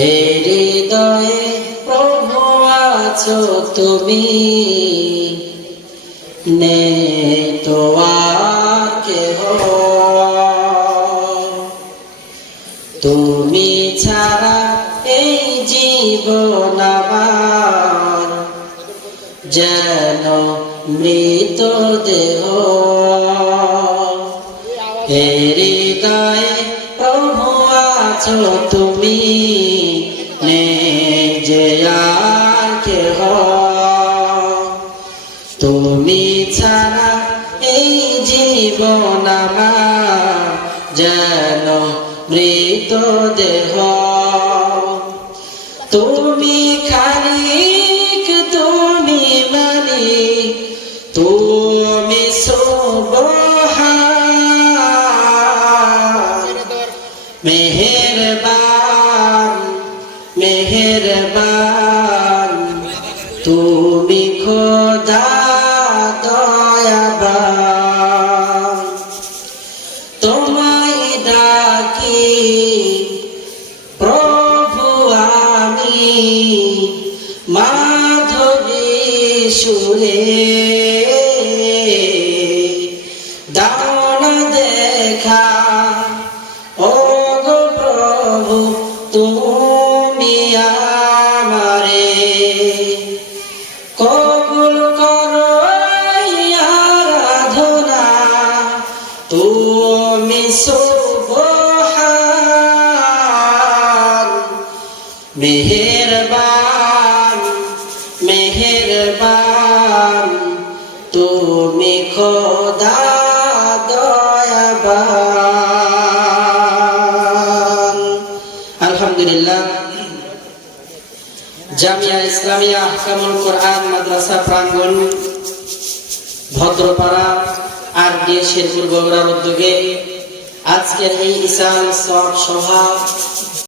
হৃদয়ে প্রভু আছো তুমি, নেই তো আর কেহ, তুমি ছাড়া এই জীবন আমার যেন মৃতদেহ। হৃদয়ে প্রভু আছো তুমি, নেই যে আর কেহ, তুমি ছাড়া এই জীবন আমার যেন মৃতদেহ। তুমি খালিক, তুমি মালিক, তুমি সুবহান, মেহেরবান মেহেরবান, তুমি খোদা দয়াবান। তোমায় ডাকি প্রভু আমি মাধবী সুরে, দাও না দেখা ও গো প্রভু তুমি আমারে, কবুল করো আরাধনা তুমি সুবহান, মেহেরবান মেহেরবান, তুমি খোদা দয়াবান। আলহামদুলিল্লাহ, জামিয়া ইসলামিয়া আহকামুল কোরআন মাদ্রাসা প্রাঙ্গণ, ভদ্রপাড়া আর.ডি. শেরপুর বগুড়ার উদ্যোগে আজকের এই ইসাল সভা